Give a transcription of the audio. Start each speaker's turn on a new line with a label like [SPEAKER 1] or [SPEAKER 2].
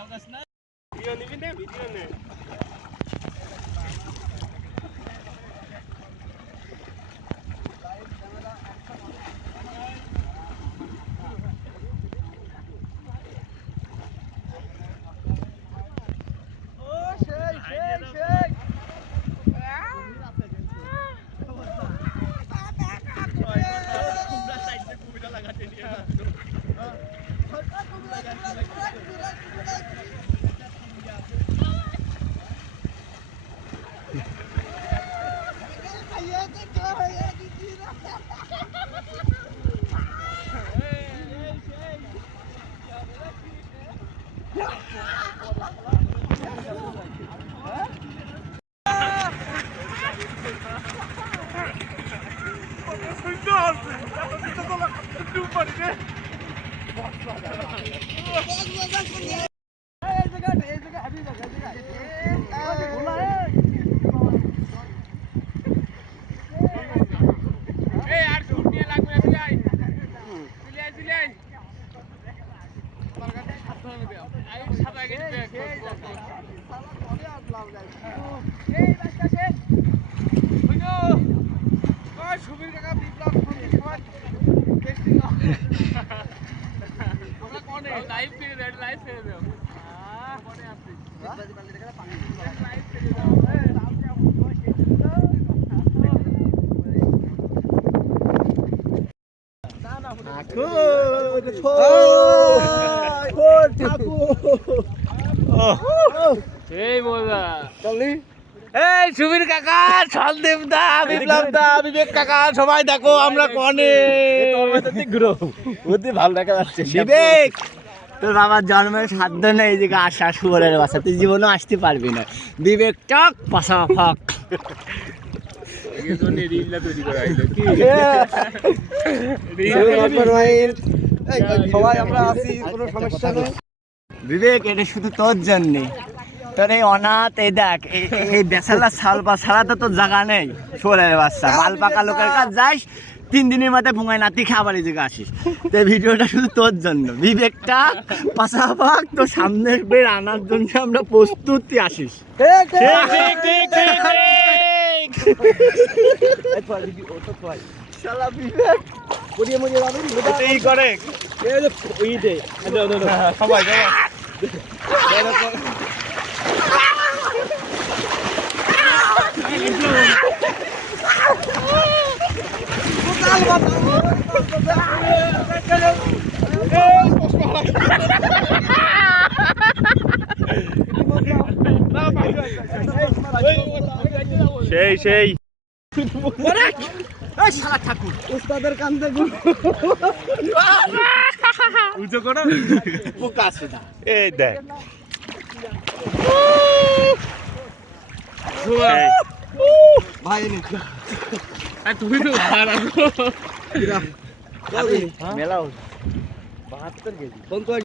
[SPEAKER 1] అవకాశం সুবীর কাকা বিপ্লব টেস্টিং আমরা কোনে লাইভ করে দেন লাইভ করে দেও হ্যাঁ কোনে আপনি লাইভ করে দাও সুবীর কাকা সন্দীপ দা বিপ্লব দা বিবেক কাকা সবাই দেখো আমরা কনে
[SPEAKER 2] ভালো দেখা যাচ্ছে
[SPEAKER 3] বিবেক তোর বাবার জন্মের সাধ্য নেই এদিকে আসা শুয়ারের বাসা তুই জীবনও আসতে পারবি না। বিবেক টক পাশা ফক।
[SPEAKER 2] সবাই আমরা
[SPEAKER 3] বিবেক, এটা শুধু তোর জন্যে। তোর এই অনাথ, এই দেখ, এই- বেসালা সাল বা ছাড়া তো তোর জায়গা নেই। শুয়ারের বাচ্চা মাল পাকা লোকের কাজ যাস তিন দিনের মাথায় ভুঙায় নাতি খাবার এই জায়গায় আসিস তো ভিডিওটা শুধু তোর জন্য বিবেকটা পাশাপাক তোর সামনের বের আনার জন্য আমরা প্রস্তুতি আসিস শালা বিবেক
[SPEAKER 2] মরিয়ে মরিয়ে যাবেন
[SPEAKER 1] এই করে
[SPEAKER 2] ই দে
[SPEAKER 1] সবাই সবাই সেই সেই।
[SPEAKER 2] উস্তাদের কান্দে
[SPEAKER 1] উঁচু করো
[SPEAKER 3] পোকা
[SPEAKER 1] এই দেখ
[SPEAKER 2] ভাই
[SPEAKER 1] তুমি তো খারাপ
[SPEAKER 3] মেলাও
[SPEAKER 2] কোন তো